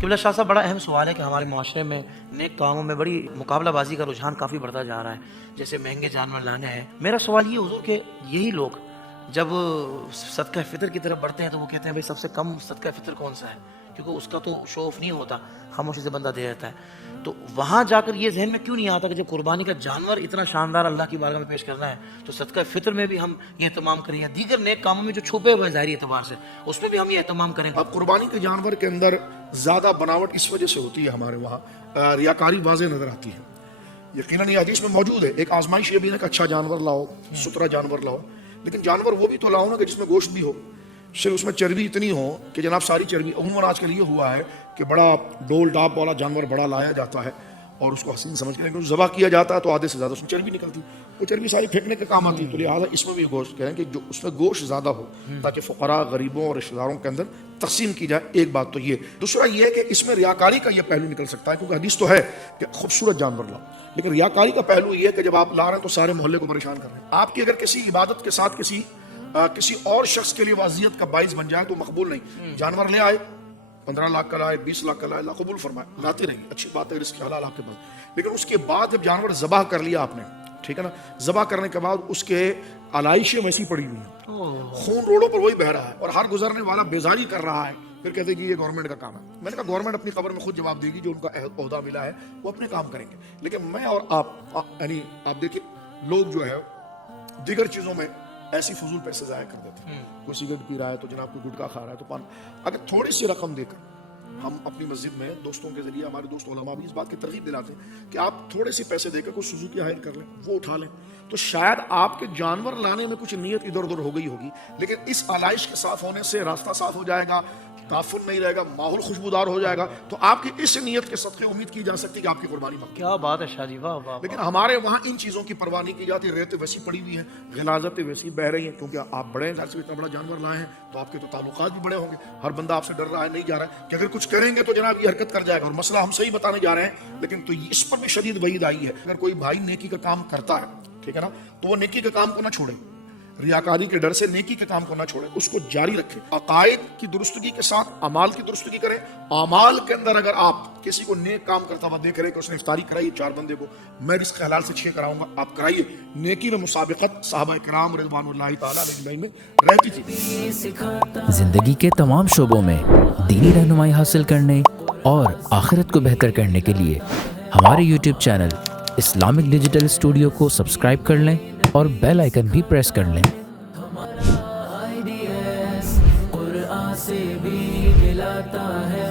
قبلہ شاہ صاحب، بڑا اہم سوال ہے کہ ہمارے معاشرے میں نیک کاموں میں بڑی مقابلہ بازی کا رجحان کافی بڑھتا جا رہا ہے، جیسے مہنگے جانور لانے ہیں۔ میرا سوال یہ حضور کہ یہی لوگ جب صدقہ فطر کی طرف بڑھتے ہیں تو وہ کہتے ہیں بھائی سب سے کم صدقہ فطر کون سا ہے، کیونکہ اس کا تو شو آف نہیں ہوتا، خاموشی سے بندہ دے دیتا ہے۔ تو وہاں جا کر یہ ذہن میں کیوں نہیں آتا کہ جب قربانی کا جانور اتنا شاندار اللہ کی بارگاہ میں پیش کرنا ہے تو صدقہ فطر میں بھی ہم یہ اہتمام کریں، یا دیگر نیک کاموں میں جو چھپے ہوئے ظاہری اعتبار سے اس میں بھی ہم یہ اہتمام کریں۔ اب قربانی کے جانور کے اندر زیادہ بناوٹ اس وجہ سے ہوتی ہے، ہمارے وہاں ریاکاری واضح نظر آتی ہے۔ یقیناً یہ حدیث میں موجود ہے، ایک آزمائش یہ بھی ہے کہ اچھا جانور لاؤ، ستھرا جانور لاؤ، لیکن جانور وہ بھی تو لاؤ نا کہ جس میں گوشت بھی ہو، صرف اس میں چربی اتنی ہو کہ جناب ساری چربی۔ عموماً آج کل یہ ہوا ہے کہ بڑا ڈول ڈاپ والا جانور بڑا لایا جاتا ہے اور اس کو حسین سمجھ کے لیکن ذبح کیا جاتا ہے تو آدھے سے زیادہ اس میں چربی نکلتی، وہ چربی ساری پھینکنے کے کام آتی ہے۔ تو لہٰذا اس میں بھی گوشت کہہ رہے ہیں کہ جو اس میں گوشت زیادہ ہو تاکہ فقراء، غریبوں اور رشتہ داروں کے اندر تقسیم کی جائے۔ ایک بات تو یہ، دوسرا یہ ہے کہ اس میں ریاکاری کا یہ پہلو نکل سکتا ہے، کیونکہ حدیث تو ہے کہ خوبصورت جانور لاؤ، لیکن ریاکاری کا پہلو یہ ہے کہ جب آپ لا رہے ہیں تو سارے محلے کو پریشان کر رہے ہیں۔ آپ کی اگر کسی عبادت کے ساتھ کسی اور شخص کے لیے واضحیت کا باعث بن جائے تو مقبول نہیں۔ جانور لے آئے، 15 لاکھ کا لائے، 20 لاکھ کا لائے، اللہ قبول فرمائے، لاتے رہیے، اچھی بات ہے، رزق حلال آپ کے پاس، لیکن اس کے بعد جب جانور ذبح کر لیا آپ نے، ٹھیک ہے نا، ذبح کرنے کے بعد اس کے علائشیں ویسی پڑی ہوئی ہیں، خون روڈوں پر وہی بہہ رہا ہے اور ہر گزرنے والا بیزاری کر رہا ہے، پھر کہتے ہیں کہ یہ گورنمنٹ کا کام ہے۔ میں نے کہا گورنمنٹ اپنی قبر میں خود جواب دے گی، جو ان کا عہدہ ملا ہے وہ اپنے کام کریں گے، لیکن میں اور آپ یعنی آپ دیکھیں لوگ جو ہے دیگر چیزوں میں ایسی فضول پیسے ضائع کر دیتے ہیں۔ کوئی سگریٹ پی رہا ہے تو جناب کوئی گٹکا کھا رہا ہے تو پان، اگر تھوڑی سی رقم دے کر ہم اپنی مسجد میں دوستوں کے ذریعے، ہمارے دوست علماء بھی اس بات کی ترغیب دلاتے ہیں کہ آپ تھوڑے سے پیسے دے کر کوئی سوزوکی ہائر کر لیں، وہ اٹھا لیں، تو شاید آپ کے جانور لانے میں کچھ نیت ادھر ادھر ہو گئی ہوگی، لیکن اس آلائش کے صاف ہونے سے راستہ صاف ہو جائے گا، تعفن نہیں رہے گا، ماحول خوشبودار ہو جائے گا، تو آپ کی اس نیت کے صدقے امید کی جا سکتی ہے کہ آپ کی قربانی مقبول۔ کیا بات ہے شاہ جی، واہ واہ۔ لیکن ہمارے وہاں ان چیزوں کی پرواہ نہیں کی جاتی، ریتیں ویسی پڑی ہوئی ہیں، غلاظتیں ویسی بہ رہی ہیں، کیونکہ آپ بڑے ہیں، اتنا بڑا جانور لائے ہیں تو آپ کے تو تعلقات بھی بڑے ہوں گے، ہر بندہ آپ سے ڈر رہا ہے، نہیں جا رہا ہے کہ اگر کچھ کریں گے تو جناب یہ حرکت کر جائے گا، اور مسئلہ ہم صحیح بتانے جا رہے ہیں، لیکن تو اس پر بھی شدید وعید آئی ہے۔ اگر کوئی بھائی نیکی کا کام کرتا ہے، ٹھیک ہے نا، تو وہ نیکی کے کام کو نہ چھوڑے، ریاکاری کے ڈر سے نیکی کے کام کو نہ چھوڑے، اس کو جاری رکھے، عقائد کی درستگی کے ساتھ اعمال کی درستگی کریں۔ اعمال کے اندر اگر آپ کسی کو نیک کام کرتا ہوا دیکھ رہے کہ اس نے افطاری کرائی 4 بندے کو، میں رزق حلال سے 6 کراؤں گا، آپ کرائیے۔ نیکی میں مسابقت صحابہ کرام رضوان اللہ تعالیٰ علیہ میں رہتی تھی۔ زندگی کے تمام شعبوں میں دینی رہنمائی حاصل کرنے اور آخرت کو بہتر کرنے کے لیے ہمارے YouTube channel Islamic digital studio کو سبسکرائب کر لیں اور بیل آئیکن بھی پریس کر لیں۔ قرآن سے بھی ملاتا ہے